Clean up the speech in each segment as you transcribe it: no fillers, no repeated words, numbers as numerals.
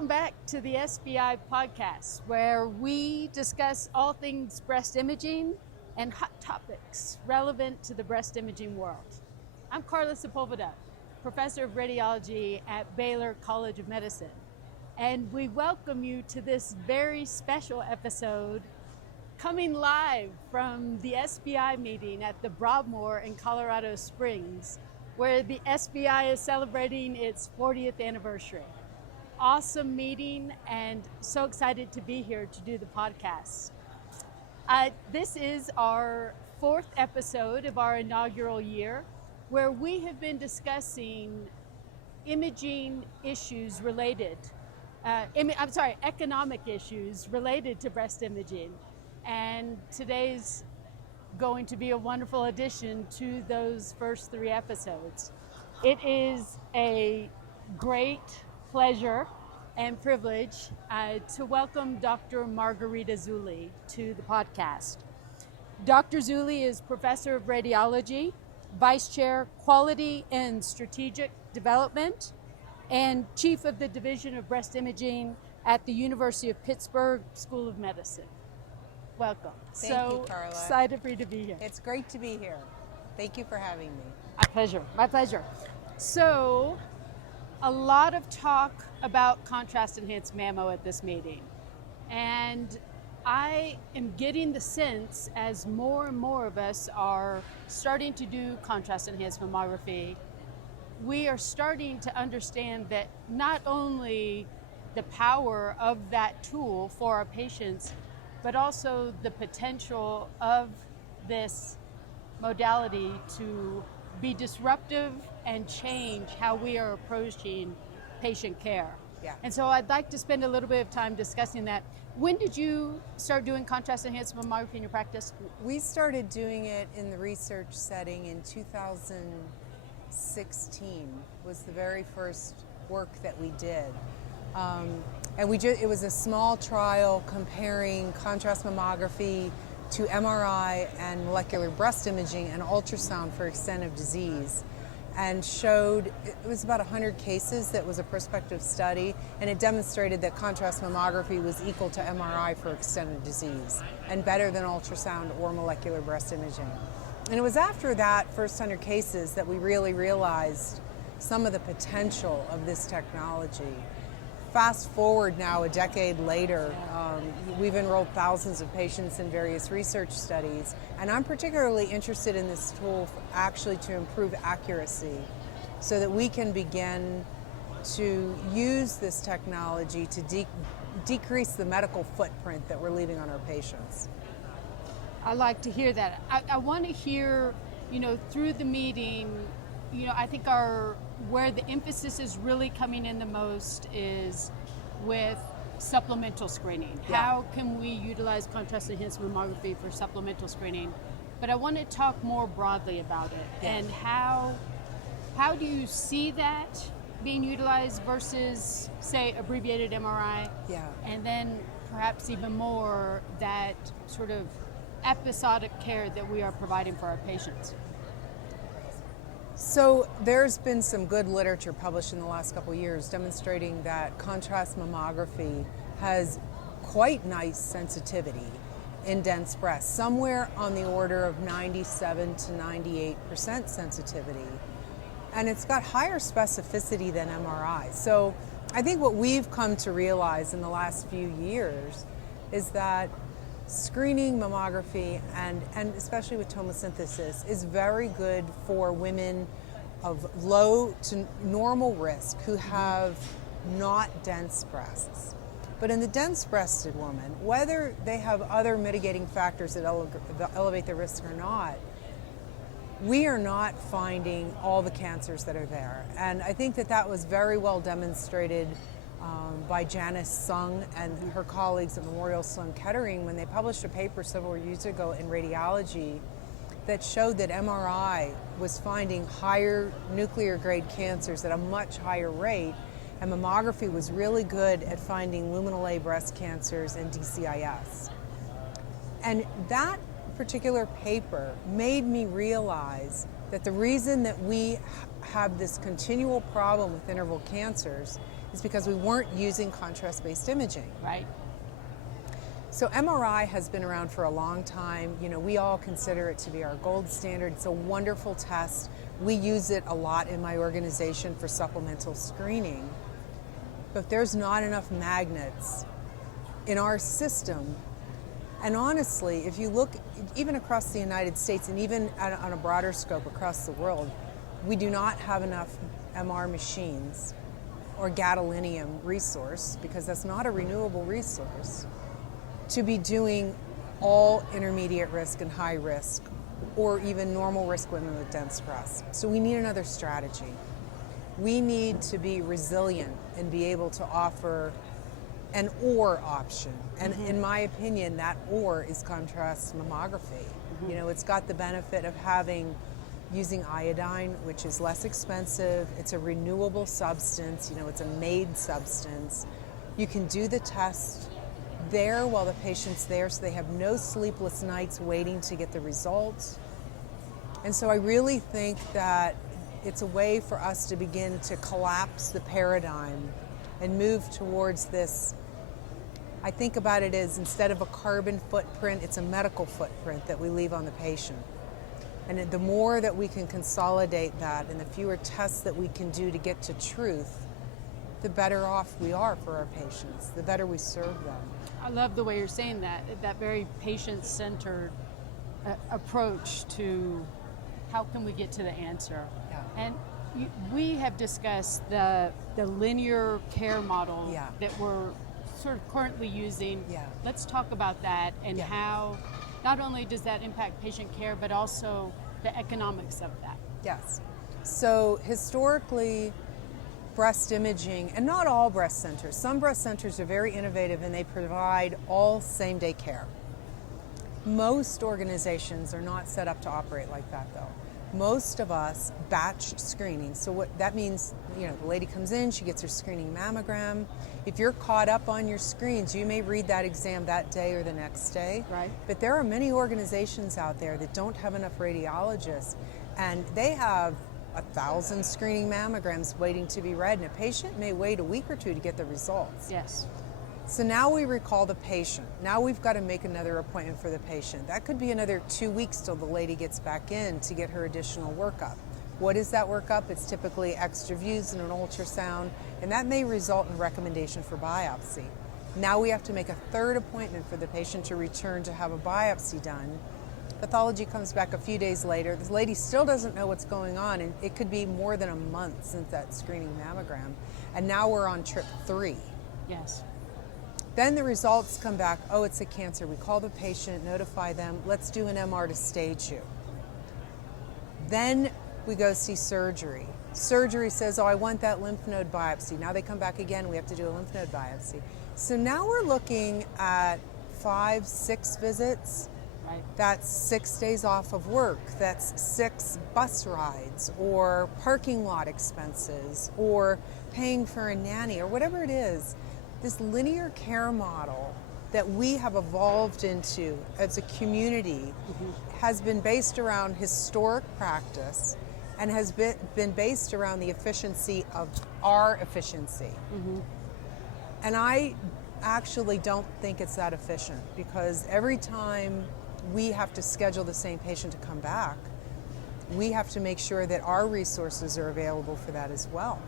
Welcome back to the SBI podcast, where we discuss all things breast imaging and hot topics relevant to the breast imaging world. I'm Carla Sepulveda, professor of radiology at Baylor College of Medicine, and we welcome you to this very special episode coming live from the SBI meeting at the Broadmoor in Colorado Springs, where the SBI is celebrating its 40th anniversary. Awesome meeting, and so excited to be here to do the podcast. This is our fourth episode of our inaugural year, where we have been discussing imaging issues related, economic issues related to breast imaging. And today's going to be a wonderful addition to those first three episodes. It is a great pleasure and privilege to welcome Dr. Margarita Zulli to the podcast. Dr. Zulli is professor of radiology, vice chair, quality and strategic development, and chief of the division of breast imaging at the University of Pittsburgh School of Medicine. Welcome. Thank you, Carla. Excited for you to be here. It's great to be here. Thank you for having me. My pleasure. So, a lot of talk about contrast-enhanced mammo at this meeting. And I am getting the sense, as more and more of us are starting to do contrast-enhanced mammography, we are starting to understand that not only the power of that tool for our patients, but also the potential of this modality to be disruptive and change how we are approaching patient care. Yeah. And so I'd like to spend a little bit of time discussing that. When did you start doing contrast-enhanced mammography in your practice? We started doing it in the research setting in 2016, was the very first work that we did. And it was a small trial comparing contrast mammography to MRI and molecular breast imaging and ultrasound for extent of disease, and showed, it was about 100 cases that was a prospective study, and it demonstrated that contrast mammography was equal to MRI for extent of disease and better than ultrasound or molecular breast imaging. And it was after that first 100 cases that we really realized some of the potential of this technology. Fast forward now a decade later, we've enrolled thousands of patients in various research studies, and I'm particularly interested in this tool actually to improve accuracy so that we can begin to use this technology to decrease the medical footprint that we're leaving on our patients. I like to hear that. I want to hear, through the meeting, I think where the emphasis is really coming in the most is with supplemental screening. Yeah. How can we utilize contrast-enhanced mammography for supplemental screening? But I want to talk more broadly about it. Yeah. And how do you see that being utilized versus, say, abbreviated MRI? Yeah. And then perhaps even more that sort of episodic care that we are providing for our patients. So there's been some good literature published in the last couple of years demonstrating that contrast mammography has quite nice sensitivity in dense breast, somewhere on the order of 97 to 98% sensitivity. And it's got higher specificity than MRI. So I think what we've come to realize in the last few years is that screening mammography and especially with tomosynthesis is very good for women of low to normal risk who have not dense breasts. But in the dense breasted woman, whether they have other mitigating factors that elevate their risk or not, we are not finding all the cancers that are there. And I think that was very well demonstrated by Janice Sung and her colleagues at Memorial Sloan Kettering when they published a paper several years ago in radiology that showed that MRI was finding higher nuclear grade cancers at a much higher rate, and mammography was really good at finding luminal A breast cancers and DCIS. And that particular paper made me realize that the reason that we have this continual problem with interval cancers is because we weren't using contrast-based imaging. Right. So MRI has been around for a long time. You know, we all consider it to be our gold standard. It's a wonderful test. We use it a lot in my organization for supplemental screening. But there's not enough magnets in our system. And honestly, if you look even across the United States and even on a broader scope across the world, we do not have enough MR machines or gadolinium resource, because that's not a renewable resource, to be doing all intermediate risk and high risk, or even normal risk women with dense breasts. So we need another strategy. We need to be resilient and be able to offer an or option. And in my opinion, that or is contrast mammography. You know, it's got the benefit of using iodine, which is less expensive. It's a renewable substance. You know, it's a made substance. You can do the test there while the patient's there, so they have no sleepless nights waiting to get the results. And so I really think that it's a way for us to begin to collapse the paradigm and move towards this. I think about it as, instead of a carbon footprint, it's a medical footprint that we leave on the patient. And the more that we can consolidate that and the fewer tests that we can do to get to truth, the better off we are for our patients, the better we serve them. I love the way you're saying that very patient-centered approach to how can we get to the answer. Yeah. And we have discussed the linear care model that we're sort of currently using. Yeah. Let's talk about that and how not only does that impact patient care, but also the economics of that. Yes. So historically, breast imaging, and not all breast centers, some breast centers are very innovative and they provide all same-day care. Most organizations are not set up to operate like that, though. Most of us batch screening. So what that means, you know, the lady comes in, she gets her screening mammogram. If you're caught up on your screens, you may read that exam that day or the next day. Right. But there are many organizations out there that don't have enough radiologists, and they have 1,000 screening mammograms waiting to be read, and a patient may wait a week or two to get the results. Yes. So now we recall the patient. Now we've got to make another appointment for the patient. That could be another 2 weeks till the lady gets back in to get her additional workup. What is that workup? It's typically extra views and an ultrasound, and that may result in recommendation for biopsy. Now we have to make a third appointment for the patient to return to have a biopsy done. Pathology comes back a few days later. The lady still doesn't know what's going on, and it could be more than a month since that screening mammogram. And now we're on trip 3. Yes. Then the results come back, oh, it's a cancer. We call the patient, notify them, let's do an MR to stage you. Then we go see surgery. Surgery says, oh, I want that lymph node biopsy. Now they come back again, we have to do a lymph node biopsy. So now we're looking at 5, 6 visits. Right. That's 6 days off of work. That's 6 bus rides or parking lot expenses or paying for a nanny or whatever it is. This linear care model that we have evolved into as a community has been based around historic practice and has been based around the efficiency of our efficiency. And I actually don't think it's that efficient, because every time we have to schedule the same patient to come back, we have to make sure that our resources are available for that as well.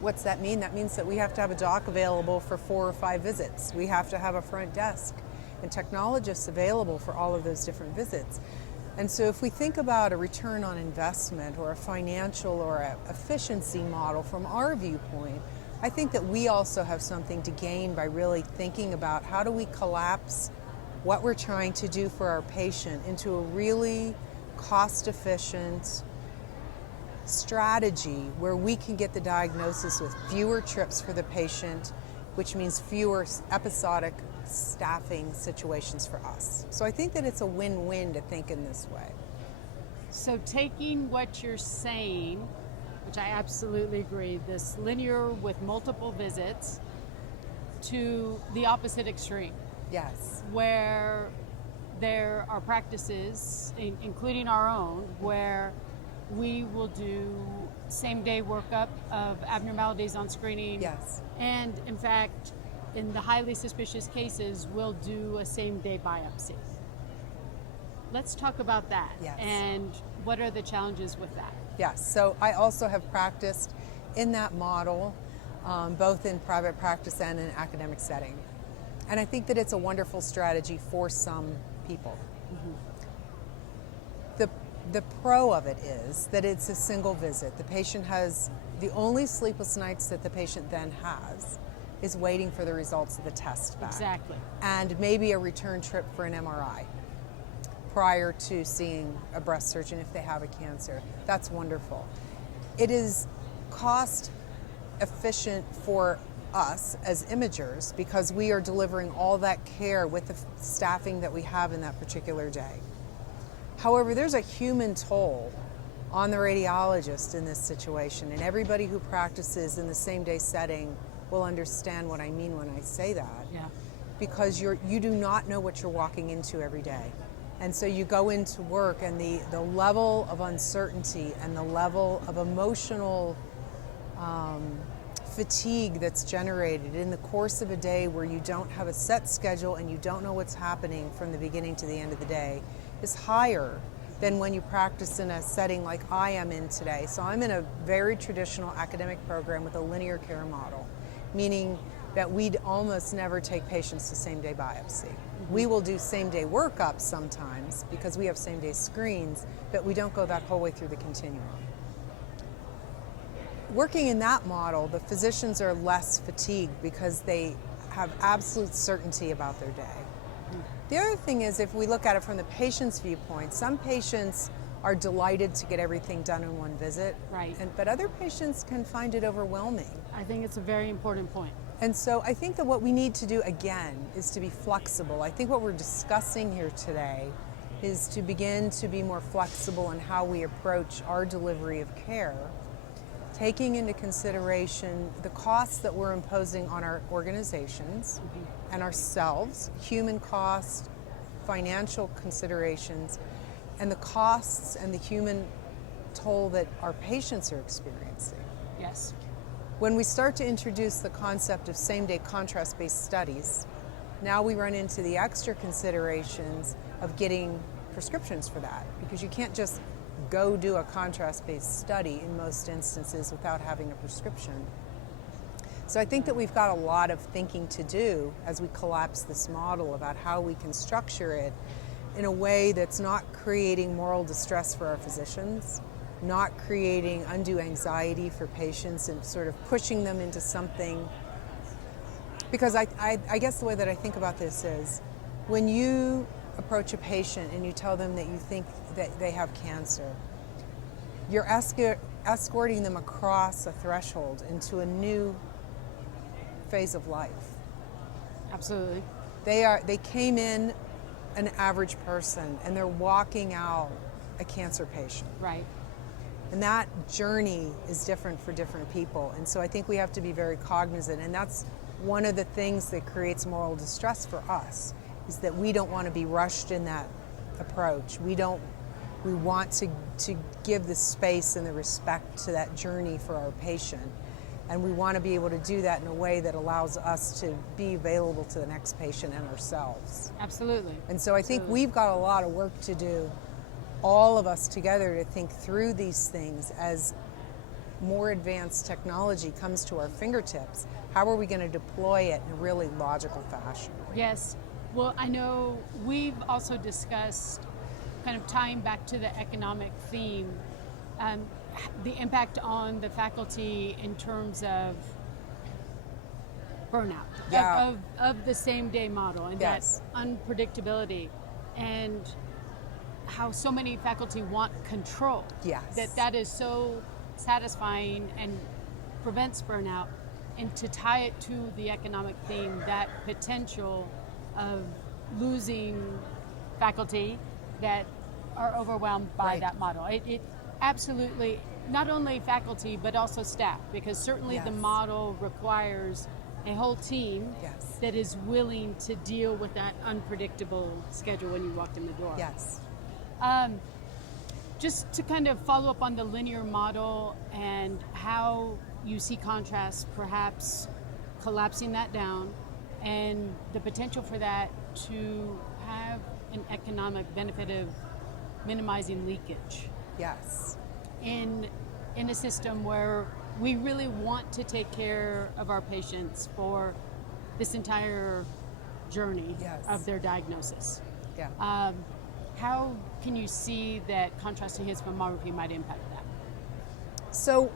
What's that mean? That means that we have to have a doc available for 4 or 5 visits. We have to have a front desk and technologists available for all of those different visits. And so if we think about a return on investment or a financial or a efficiency model from our viewpoint, I think that we also have something to gain by really thinking about how do we collapse what we're trying to do for our patient into a really cost-efficient strategy where we can get the diagnosis with fewer trips for the patient, which means fewer episodic staffing situations for us. So I think that it's a win-win to think in this way. So taking what you're saying, which I absolutely agree, this linear with multiple visits, to the opposite extreme. Yes. Where there are practices, including our own, where we will do same-day workup of abnormalities on screening. Yes. And in fact, in the highly suspicious cases, we'll do a same-day biopsy. Let's talk about that. Yes. And what are the challenges with that? Yes, so I also have practiced in that model, both in private practice and in academic setting. And I think that it's a wonderful strategy for some people. Mm-hmm. The pro of it is that it's a single visit. The patient has, the only sleepless nights that the patient then has is waiting for the results of the test back. Exactly. And maybe a return trip for an MRI prior to seeing a breast surgeon if they have a cancer. That's wonderful. It is cost efficient for us as imagers because we are delivering all that care with the staffing that we have in that particular day. However, there's a human toll on the radiologist in this situation, and everybody who practices in the same day setting will understand what I mean when I say that. Yeah. Because you do not know what you're walking into every day. And so you go into work and the level of uncertainty and the level of emotional fatigue that's generated in the course of a day where you don't have a set schedule and you don't know what's happening from the beginning to the end of the day is higher than when you practice in a setting like I am in today. So I'm in a very traditional academic program with a linear care model, meaning that we'd almost never take patients to same-day biopsy. Mm-hmm. We will do same-day workup sometimes because we have same-day screens, but we don't go that whole way through the continuum. Working in that model, the physicians are less fatigued because they have absolute certainty about their day. Mm-hmm. The other thing is, if we look at it from the patient's viewpoint, some patients are delighted to get everything done in one visit, right? But other patients can find it overwhelming. I think it's a very important point. And so I think that what we need to do again is to be flexible. I think what we're discussing here today is to begin to be more flexible in how we approach our delivery of care, taking into consideration the costs that we're imposing on our organizations mm-hmm. and ourselves, human cost, financial considerations, and the costs and the human toll that our patients are experiencing. Yes. When we start to introduce the concept of same-day contrast-based studies, now we run into the extra considerations of getting prescriptions for that, because you can't just go do a contrast-based study in most instances without having a prescription. So I think that we've got a lot of thinking to do as we collapse this model about how we can structure it in a way that's not creating moral distress for our physicians, not creating undue anxiety for patients and sort of pushing them into something. Because I guess the way that I think about this is, when you approach a patient and you tell them that you think that they have cancer, you're escorting them across a threshold into a new phase of life. Absolutely. They came in an average person and they're walking out a cancer patient. Right. And that journey is different for different people. And so I think we have to be very cognizant. And that's one of the things that creates moral distress for us, is that we don't want to be rushed in that approach. We want to give the space and the respect to that journey for our patient. And we want to be able to do that in a way that allows us to be available to the next patient and ourselves. Absolutely. And so I think we've got a lot of work to do, all of us together, to think through these things as more advanced technology comes to our fingertips. How are we going to deploy it in a really logical fashion? Yes. Well, I know we've also discussed, kind of tying back to the economic theme, the impact on the faculty in terms of burnout, yeah. of the same day model, and yes. that unpredictability, and how so many faculty want control. Yes. That is so satisfying and prevents burnout. And to tie it to the economic theme, that potential of losing faculty that are overwhelmed by right. that model. It absolutely, not only faculty, but also staff, because certainly yes. the model requires a whole team yes. that is willing to deal with that unpredictable schedule when you walk in the door. Yes. just to kind of follow up on the linear model and how you see contrast perhaps collapsing that down and the potential for that to have an economic benefit of minimizing leakage. Yes. In a system where we really want to take care of our patients for this entire journey Yes. of their diagnosis. Yeah. How can you see that contrast enhanced mammography might impact that? So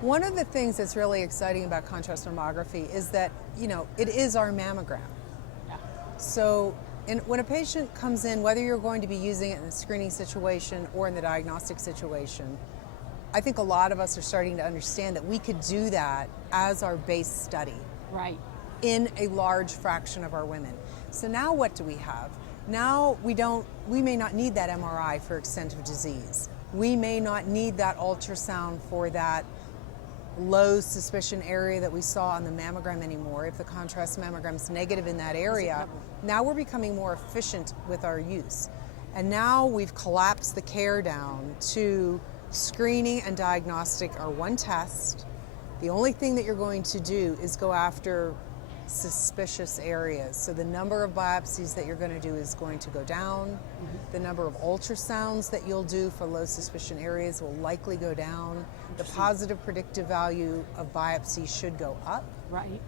one of the things that's really exciting about contrast mammography is that, it is our mammogram. Yeah. So when a patient comes in, whether you're going to be using it in the screening situation or in the diagnostic situation, I think a lot of us are starting to understand that we could do that as our base study. Right. In a large fraction of our women. So now what do we have? Now we may not need that MRI for extent of disease. We may not need that ultrasound for that low suspicion area that we saw on the mammogram anymore. If the contrast mammogram is negative in that area, now we're becoming more efficient with our use. And now we've collapsed the care down to screening and diagnostic are one test. The only thing that you're going to do is go after suspicious areas. So the number of biopsies that you're going to do is going to go down. Mm-hmm. The number of ultrasounds that you'll do for low suspicion areas will likely go down. The positive predictive value of biopsy should go up. Right.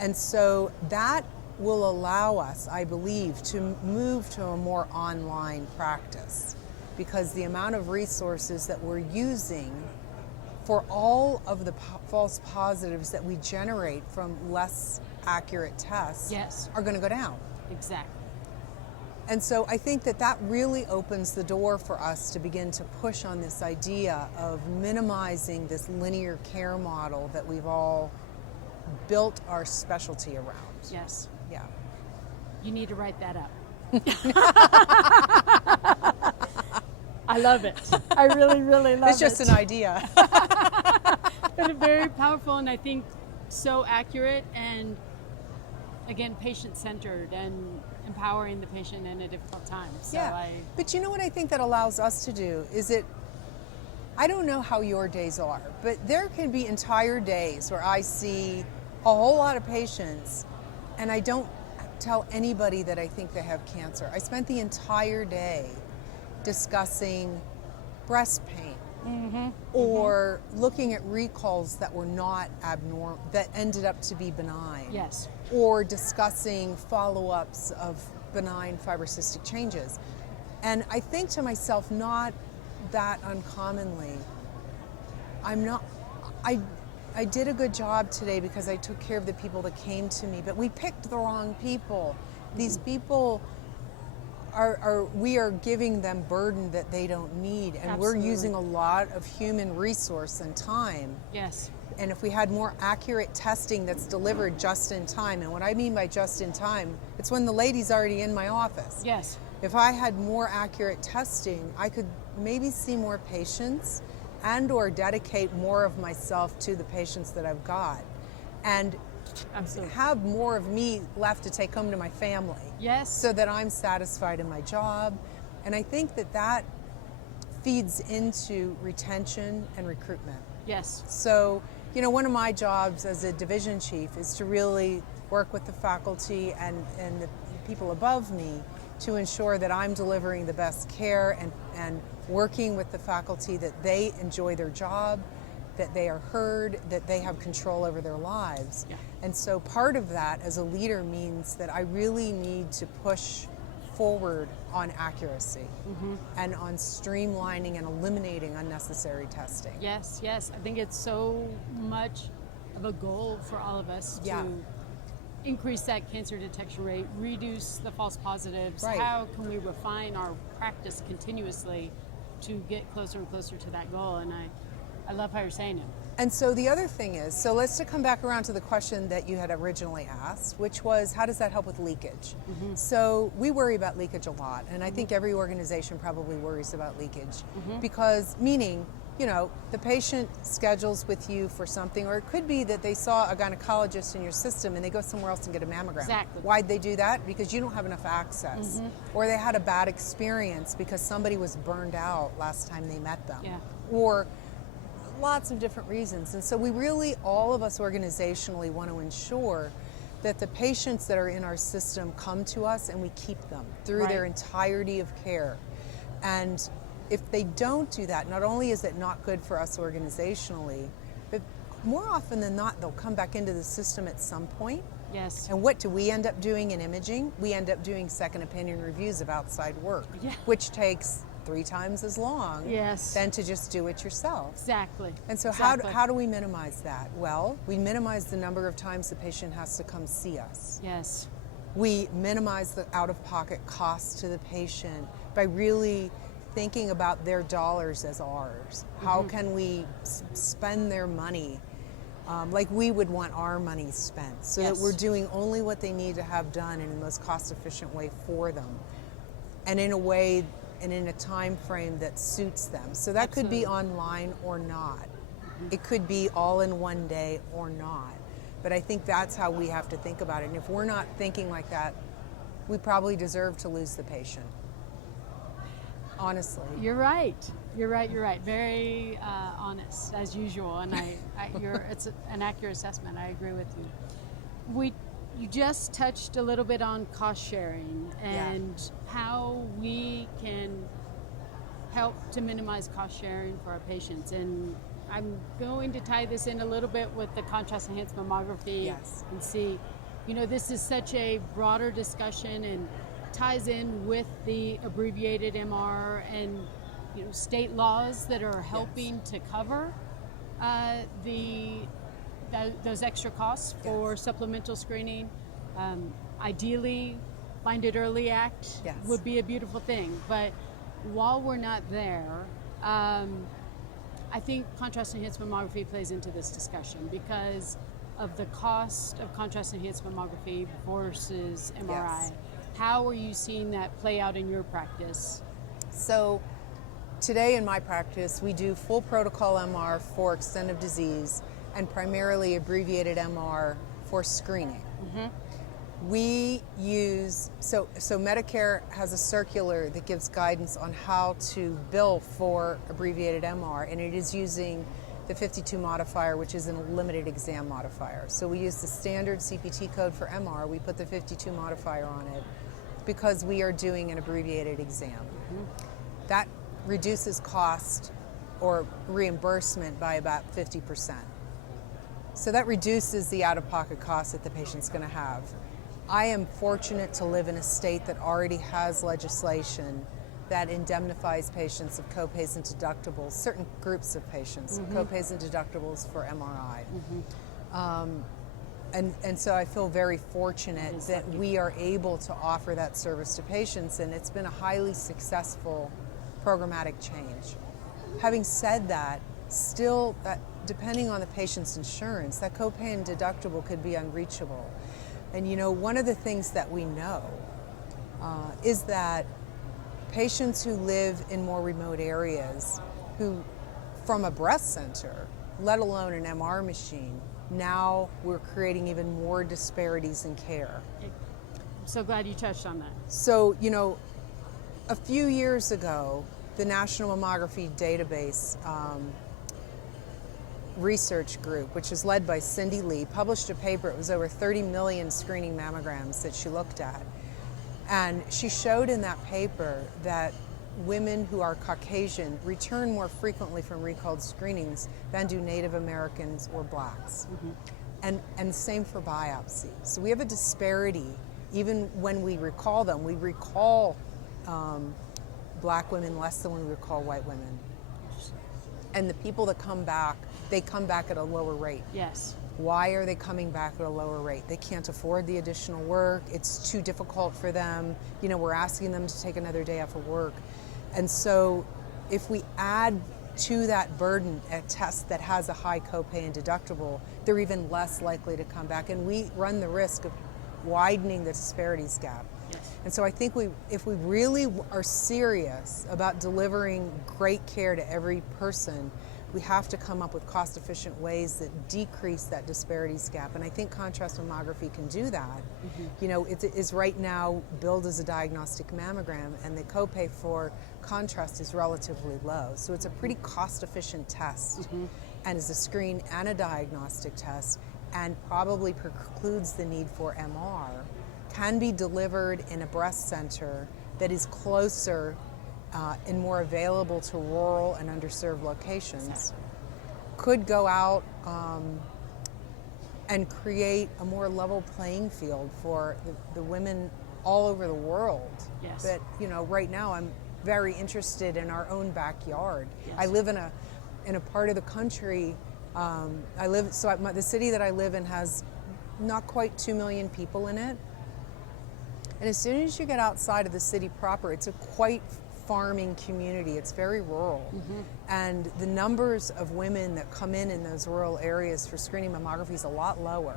And so that will allow us, I believe, to move to a more online practice, because the amount of resources that we're using for all of the false positives that we generate from less accurate tests Yes. are going to go down. Exactly. And so I think that really opens the door for us to begin to push on this idea of minimizing this linear care model that we've all built our specialty around. Yes. Yeah. You need to write that up. I love it. I really, really love it. It's just an idea. But very powerful, and I think so accurate, and again, patient-centered and empowering the patient in a difficult time. So Yeah. But you know what I think that allows us to do is I don't know how your days are, but there can be entire days where I see a whole lot of patients and I don't tell anybody that I think they have cancer. I spent the entire day discussing breast pain, mm-hmm. or looking at recalls that were not abnormal, that ended up to be benign. Yes. Or discussing follow-ups of benign fibrocystic changes. And I think to myself, not that uncommonly, I did a good job today because I took care of the people that came to me, but we picked the wrong people. These people we are giving them burden that they don't need, and Absolutely. We're using a lot of human resource and time. Yes. And if we had more accurate testing that's delivered just in time, and what I mean by just in time, it's when the lady's already in my office. Yes. If I had more accurate testing, I could maybe see more patients and or dedicate more of myself to the patients that I've got. And Absolutely. have more of me left to take home to my family. Yes. So that I'm satisfied in my job. And I think that feeds into retention and recruitment. Yes. So, one of my jobs as a division chief is to really work with the faculty and the people above me to ensure that I'm delivering the best care and working with the faculty that they enjoy their job, that they are heard, that they have control over their lives. Yeah. And so part of that as a leader means that I really need to push forward on accuracy, mm-hmm. and on streamlining and eliminating unnecessary testing. Yes, yes. I think it's so much of a goal for all of us Yeah. to increase that cancer detection rate, reduce the false positives. Right. How can we refine our practice continuously to get closer and closer to that goal? And I love how you're saying it. And so the other thing is, so let's come back around to the question that you had originally asked, which was, how does that help with leakage? Mm-hmm. So we worry about leakage a lot, and I think every organization probably worries about leakage, because meaning the patient schedules with you for something, or it could be that they saw a gynecologist in your system and they go somewhere else and get a mammogram. Exactly. Why'd they do that? Because you don't have enough access. Or they had a bad experience because somebody was burned out last time they met them. Yeah. Or lots of different reasons. And so we really, all of us organizationally, want to ensure that the patients that are in our system come to us and we keep them through their entirety of care. And if they don't do that, not only is it not good for us organizationally, but more often than not, they'll come back into the system at some point. Yes. And what do we end up doing in imaging? We end up doing second opinion reviews of outside work, which takes 3 times as long than to just do it yourself. Exactly. And so how do we minimize that? Well, we minimize the number of times the patient has to come see us. Yes. We minimize the out-of-pocket costs to the patient by really thinking about their dollars as ours. How can we spend their money like we would want our money spent, so that we're doing only what they need to have done in the most cost-efficient way for them, and in a way and in a time frame that suits them. So that could be online or not. It could be all in one day or not. But I think that's how we have to think about it. And if we're not thinking like that, we probably deserve to lose the patient. Honestly. You're right. You're right. Very honest, as usual. And it's an accurate assessment. I agree with you. You just touched a little bit on cost sharing and how we can help to minimize cost sharing for our patients. And I'm going to tie this in a little bit with the contrast enhanced mammography and see, this is such a broader discussion and ties in with the abbreviated MR and state laws that are helping to cover those extra costs for supplemental screening. Ideally, Find It Early Act would be a beautiful thing. But while we're not there, I think contrast enhanced mammography plays into this discussion because of the cost of contrast enhanced mammography versus MRI. How are you seeing that play out in your practice? So today in my practice, we do full protocol MR for extent of disease and primarily abbreviated MR for screening. We use, so Medicare has a circular that gives guidance on how to bill for abbreviated MR, and it is using the 52 modifier, which is a limited exam modifier. So we use the standard CPT code for MR, we put the 52 modifier on it because we are doing an abbreviated exam. That reduces cost or reimbursement by about 50%. So that reduces the out-of-pocket cost that the patient's going to have. I am fortunate to live in a state that already has legislation that indemnifies patients of copays and deductibles, certain groups of patients, copays and deductibles for MRI. And so I feel very fortunate that we are able to offer that service to patients, and it's been a highly successful programmatic change. Having said that, still, depending on the patient's insurance, that copay and deductible could be unreachable. And one of the things that we know is that patients who live in more remote areas, who from a breast center, let alone an MR machine, now we're creating even more disparities in care. I'm so glad you touched on that. So, a few years ago, the National Mammography Database research group, which is led by Cindy Lee, published a paper. It was over 30 million screening mammograms that she looked at. And she showed in that paper that women who are Caucasian return more frequently from recalled screenings than do Native Americans or blacks. And same for biopsy. So we have a disparity even when we recall them. We recall black women less than we recall white women. And the people that come back, they come back at a lower rate. Yes. Why are they coming back at a lower rate? They can't afford the additional work. It's too difficult for them. We're asking them to take another day off of work. And so if we add to that burden a test that has a high copay and deductible, they're even less likely to come back. And we run the risk of widening the disparities gap. Yes. And so I think if we really are serious about delivering great care to every person, we have to come up with cost-efficient ways that decrease that disparities gap. And I think contrast mammography can do that. Mm-hmm. You know, it is right now billed as a diagnostic mammogram, and the copay for contrast is relatively low. So it's a pretty cost-efficient test, mm-hmm. and is a screen and a diagnostic test, and probably precludes the need for MR, can be delivered in a breast center that is closer and more available to rural and underserved locations, could go out and create a more level playing field for the women all over the world. Yes. But, you know, right now I'm very interested in our own backyard. Yes. I live in a part of the country, the city that I live in has not quite 2 million people in it. And as soon as you get outside of the city proper, it's a quite farming community. It's very rural. Mm-hmm. And the numbers of women that come in those rural areas for screening mammography is a lot lower.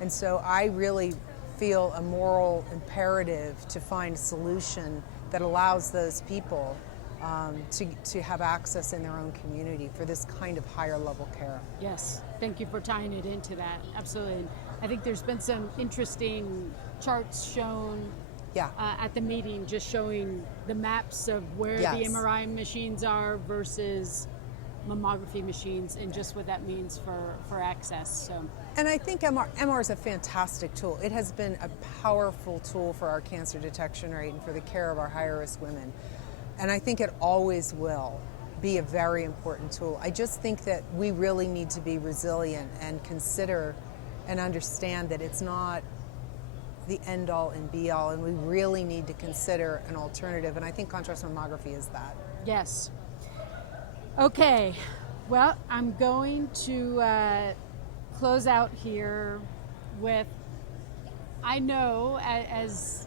And so I really feel a moral imperative to find a solution that allows those people to have access in their own community for this kind of higher level care. Yes, thank you for tying it into that. Absolutely. I think there's been some interesting charts shown at the meeting, just showing the maps of where the MRI machines are versus mammography machines, and just what that means for access. So, and I think MR is a fantastic tool. It has been a powerful tool for our cancer detection rate and for the care of our higher risk women. And I think it always will be a very important tool. I just think that we really need to be resilient and consider and understand that it's not the end all and be all, and we really need to consider an alternative. And I think contrast mammography is that. Yes. Okay. Well, I'm going to close out here with, I know as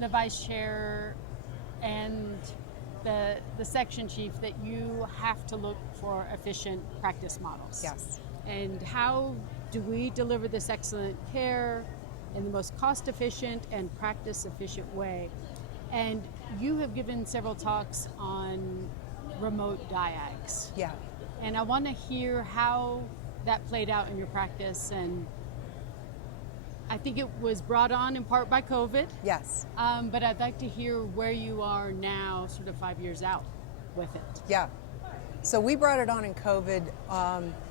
the vice chair and the section chief that you have to look for efficient practice models. Yes. And how do we deliver this excellent care in the most cost efficient and practice efficient way? And you have given several talks on remote diags. Yeah. And I want to hear how that played out in your practice. And I think it was brought on in part by COVID. Yes. But I'd like to hear where you are now, sort of 5 years out with it. Yeah. So we brought it on in COVID.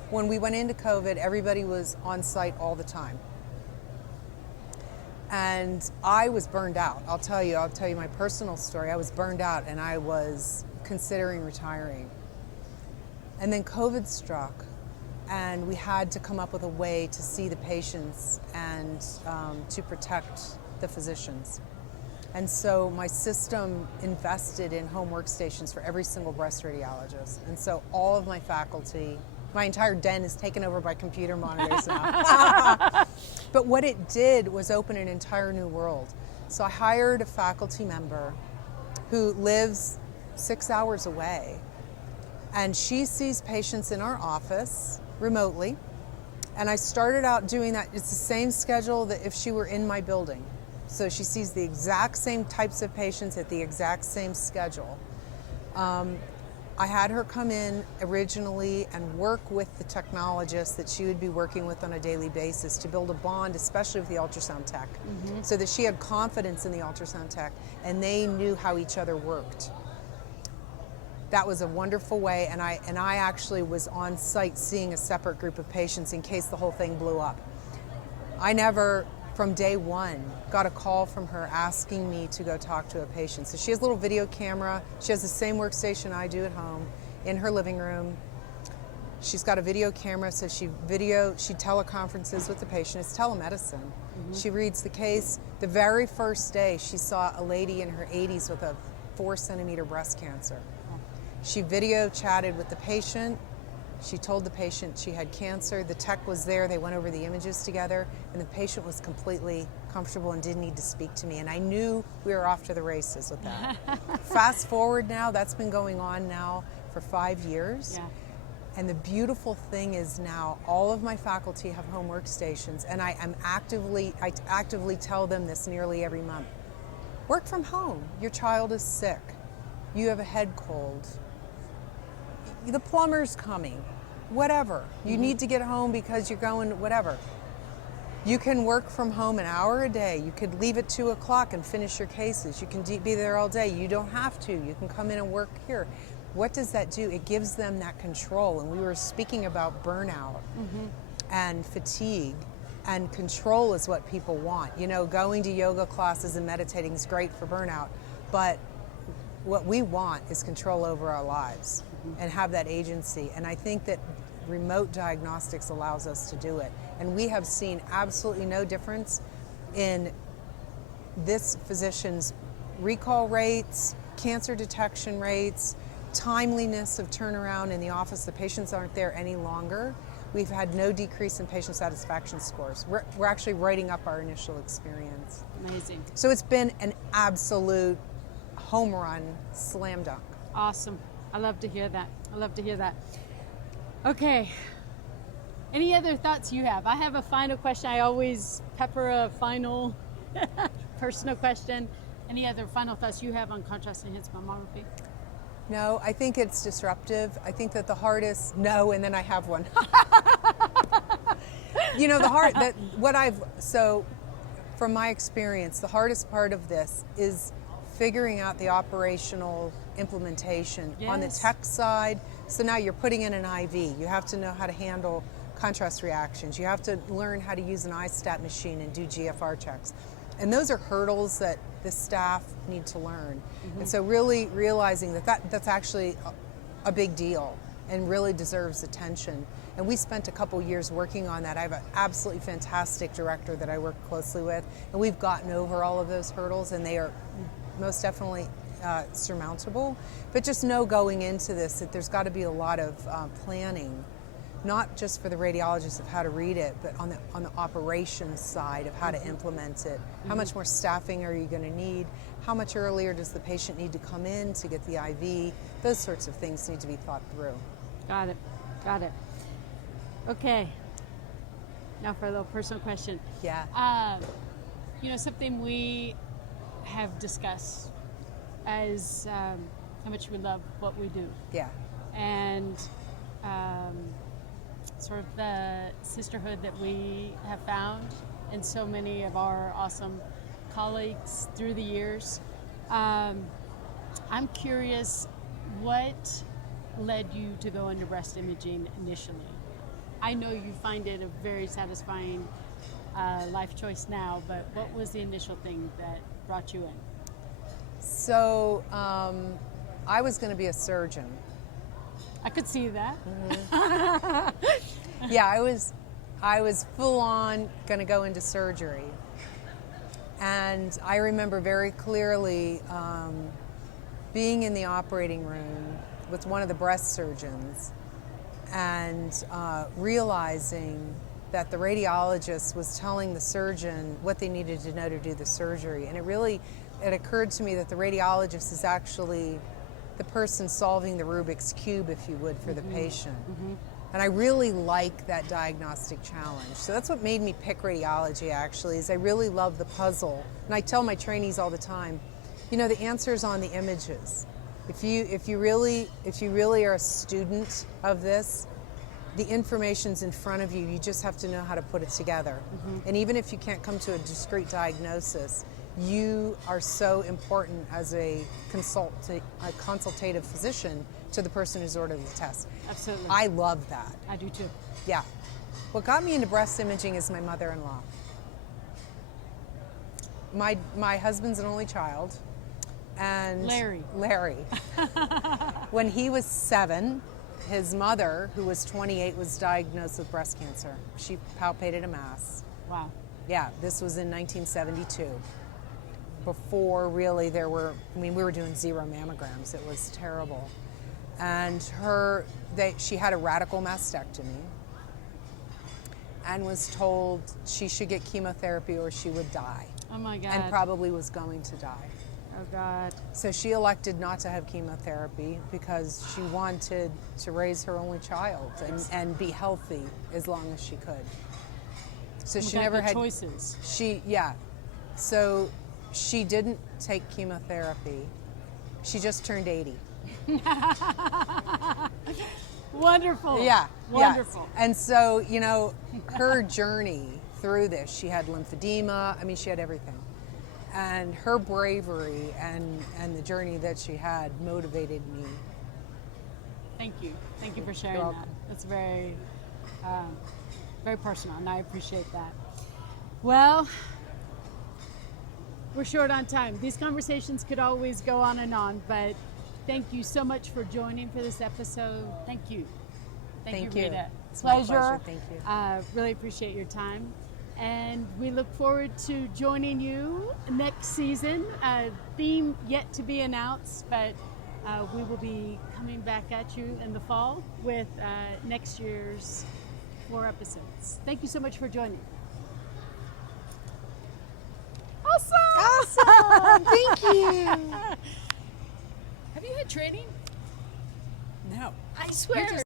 When we went into COVID, everybody was on site all the time. And I was burned out. I'll tell you my personal story. I was burned out and I was considering retiring. And then COVID struck, and we had to come up with a way to see the patients and to protect the physicians. And so my system invested in home workstations for every single breast radiologist. And so all of my faculty, my entire den is taken over by computer monitors now. But what it did was open an entire new world. So I hired a faculty member who lives 6 hours away, and she sees patients in our office remotely. And I started out doing that. It's the same schedule that if she were in my building. So she sees the exact same types of patients at the exact same schedule. I had her come in originally and work with the technologist that she would be working with on a daily basis to build a bond, especially with the ultrasound tech, mm-hmm. so that she had confidence in the ultrasound tech and they knew how each other worked. That was a wonderful way, and I actually was on site seeing a separate group of patients in case the whole thing blew up. I never, from day one, got a call from her asking me to go talk to a patient. So she has a little video camera. She has the same workstation I do at home in her living room. She's got a video camera, so she teleconferences with the patient. It's telemedicine. Mm-hmm. She reads the case. The very first day, she saw a lady in her 80s with a 4-centimeter breast cancer. She video chatted with the patient. She told the patient she had cancer. The tech was there. They went over the images together, and the patient was completely comfortable and didn't need to speak to me. And I knew we were off to the races with that. Fast forward now, that's been going on now for 5 years. Yeah. And the beautiful thing is now all of my faculty have home workstations, and I actively tell them this nearly every month. Work from home. Your child is sick. You have a head cold. The plumber's coming. Whatever. You need to get home because you're going, whatever. You can work from home an hour a day. You could leave at 2 o'clock and finish your cases. You can be there all day. You don't have to. You can come in and work here. What does that do? It gives them that control. And we were speaking about burnout and fatigue, and control is what people want. You know, going to yoga classes and meditating is great for burnout, but what we want is control over our lives and have that agency. And I think that remote diagnostics allows us to do it. And we have seen absolutely no difference in this physician's recall rates, cancer detection rates, timeliness of turnaround in the office. The patients aren't there any longer. We've had no decrease in patient satisfaction scores. We're actually writing up our initial experience. Amazing. So it's been an absolute home run, slam dunk. Awesome. I love to hear that. I love to hear that. Okay. Any other thoughts you have? I have a final question. I always pepper a final personal question. Any other final thoughts you have on contrast enhanced mammography? No, I think it's disruptive. I think that the hardest, no, and then I have one. You know, so from my experience, the hardest part of this is figuring out the operational implementation on the tech side. So now you're putting in an IV. You have to know how to handle contrast reactions. You have to learn how to use an iStat machine and do GFR checks. And those are hurdles that the staff need to learn. And so really realizing that's actually a big deal and really deserves attention. And we spent a couple years working on that. I have an absolutely fantastic director that I work closely with, and we've gotten over all of those hurdles, and they are most definitely surmountable. But just know going into this that there's got to be a lot of planning, not just for the radiologists of how to read it, but on the operations side of how to implement it. How much more staffing are you going to need? How much earlier does the patient need to come in to get the IV? Those sorts of things need to be thought through. Got it. Got it. Okay. Now for a little personal question. Yeah. You know, something we have discussed as how much we love what we do. Yeah. And sort of the sisterhood that we have found in so many of our awesome colleagues through the years. I'm curious, what led you to go into breast imaging initially? I know you find it a very satisfying life choice now, but what was the initial thing that brought you in? So I was going to be a surgeon. I could see that. Yeah, I was full on going to go into surgery. And I remember very clearly being in the operating room with one of the breast surgeons and realizing that the radiologist was telling the surgeon what they needed to know to do the surgery. And it occurred to me that the radiologist is actually the person solving the Rubik's Cube, if you would, for the patient. And I really like that diagnostic challenge. So that's what made me pick radiology, actually, is I really love the puzzle. And I tell my trainees all the time, you know, the answer's on the images. If you really are a student of this, the information's in front of you. You just have to know how to put it together. And even if you can't come to a discrete diagnosis, you are so important as a consultative physician to the person who's ordered the test. Absolutely. I love that. I do too. Yeah. What got me into breast imaging is my mother-in-law. My husband's an only child. And Larry. When he was 7, his mother, who was 28, was diagnosed with breast cancer. She palpated a mass. Wow. Yeah, this was in 1972. Before really we were doing 0 mammograms. It was terrible. And she had a radical mastectomy and was told she should get chemotherapy or she would die. Oh my God. And probably was going to die. Oh God. So she elected not to have chemotherapy because she wanted to raise her only child and be healthy as long as she could. So she never had choices. So She didn't take chemotherapy. She just turned 80. Wonderful. Yeah. Wonderful. Yes. And so, you know, her journey through this, she had lymphedema. I mean, she had everything. And her bravery and the journey that she had motivated me. Thank you. Thank you for sharing You're that. welcome. That's very, very personal, and I appreciate that. Well, we're short on time. These conversations could always go on and on, but thank you so much for joining for this episode. Thank you. Thank you. Rita. It's my Pleasure. pleasure. Thank you. Really appreciate your time. And we look forward to joining you next season. Theme yet to be announced, but we will be coming back at you in the fall with next year's 4 episodes. Thank you so much for joining. Awesome. Thank you. Have you had training? No. I swear.